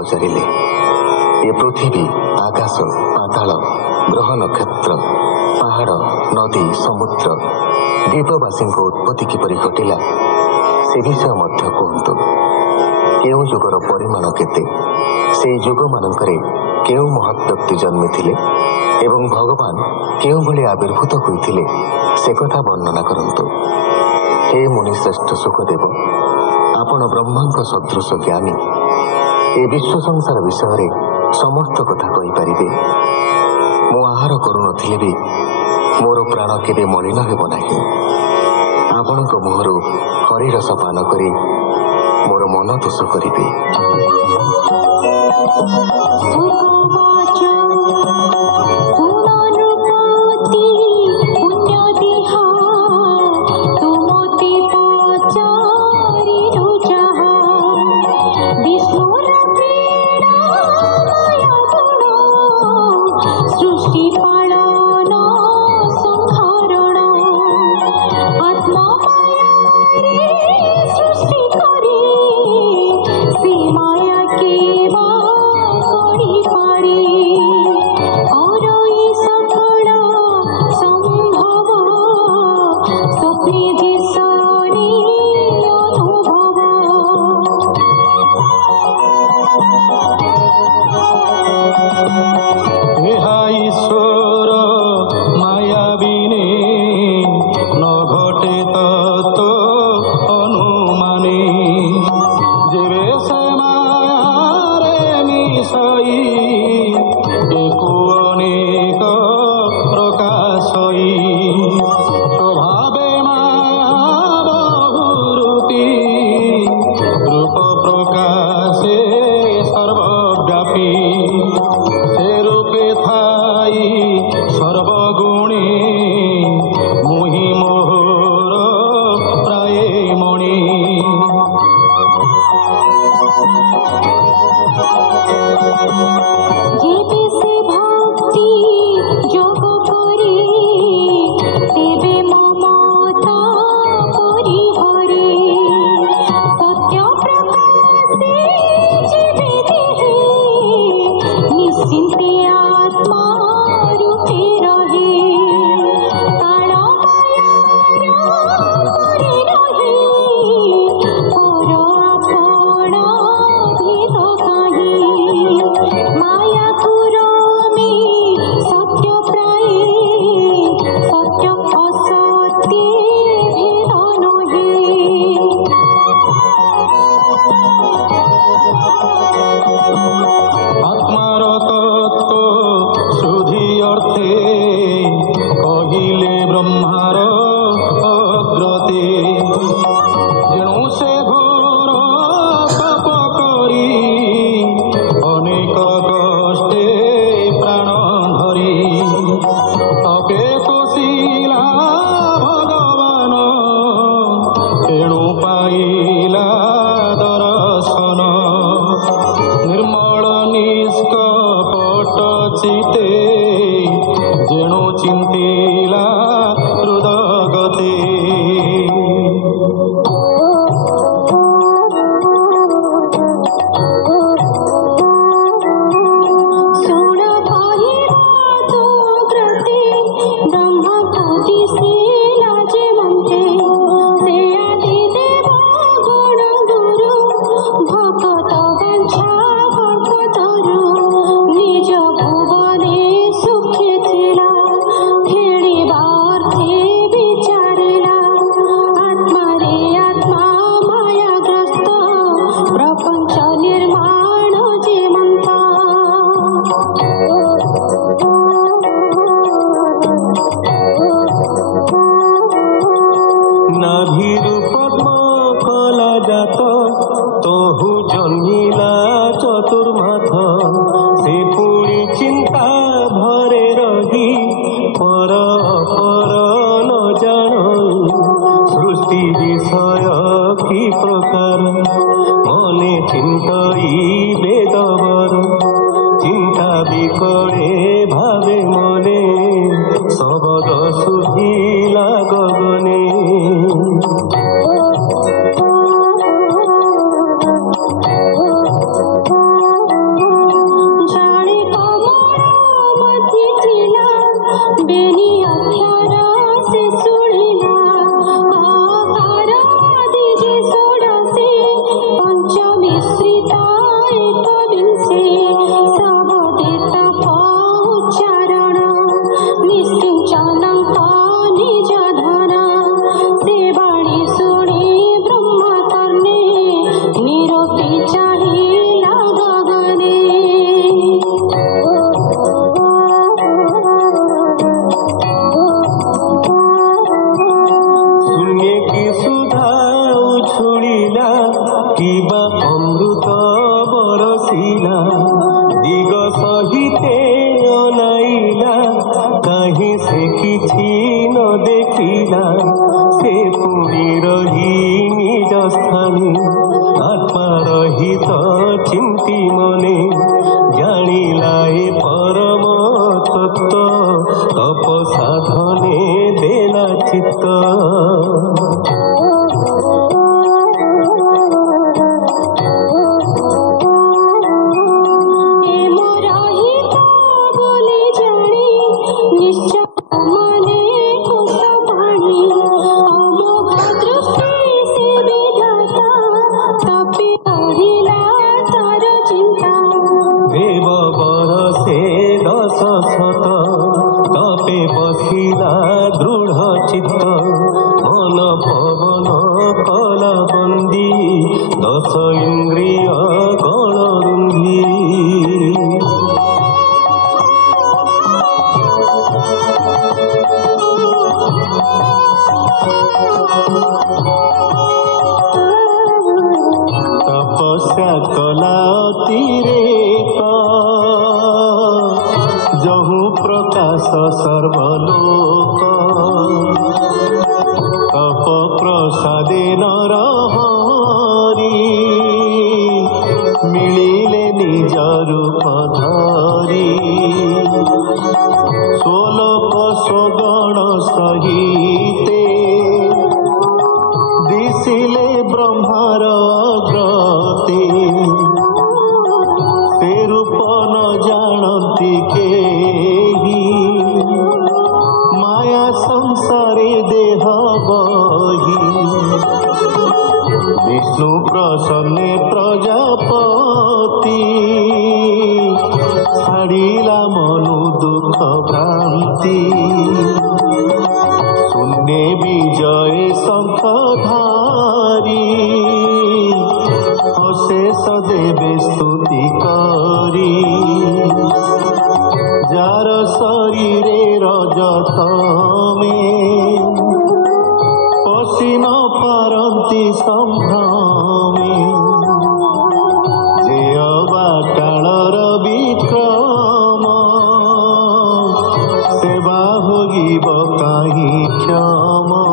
पचारे ए पृथ्वी आकाश पाताल ग्रह नक्षत्र पहाड़ नदी समुद्र द्वीपवासी उत्पत्ति किपरि घटिला से विषय मध्य कहतु केउ जुगर परिमाण केते से जुग मानकरे केउ महत् व्यक्ति जन्मी थिले एवं भगवान केउ भली आविर्भूत होइथिले से कथा वर्णना करंतु। हे मुनिश्रेष्ठ सुखदेव आपण ब्रह्मांक सदृश ज्ञानी ए विश्व संसार विषय समस्त कथा कहि पारिबे। मु आहार करुनथिले भी मोर प्राण केबे मलिन हेब नाही। आपणक मुहरु हरि रस पान करी मोर मन तोष करिबे। ଶୁଣିଲା କିବା ଅମୃତ ବରସିଲା ଦିଗ ସହିତେ ଅନାଇଲା କାହିଁ ସେ କିଛି ନ ଦେଖିଲା ସେ ପୁଣି ରହି ନିଜ ସ୍ଥାନେ ଆତ୍ମା ରହିତ ଚିନ୍ତି ମନେ ଜାଣିଲା ଏ ପରମ ତତ୍ତ୍ୱ ତପ ସାଧନେ ଦେଲା ଚିତ୍ତ तपे बसिला दृढ़ चित्त मन पवन कला बंदी 10 इंद्रिय गणरुंधी तपस्या कला अतिरेक जहु प्रकाश सर्वलोक तप प्रसादे नर हरि मिलिले निज रूप धरी सोलोक स्वगण सहिते दिशिले ब्रह्मार अग्रते से रूप न जानती केही माया संसारे देह बही विष्णु प्रसन्ने प्रजापति छाड़िला मनु दुख भ्रांति शून्य विजय शंखधारी अशेष देवे स्तुति करी जार शरीरे रजत में पशि न पारती संभ्रमे जे अबा कालर विक्रम सेवा होइब काहि क्षमा।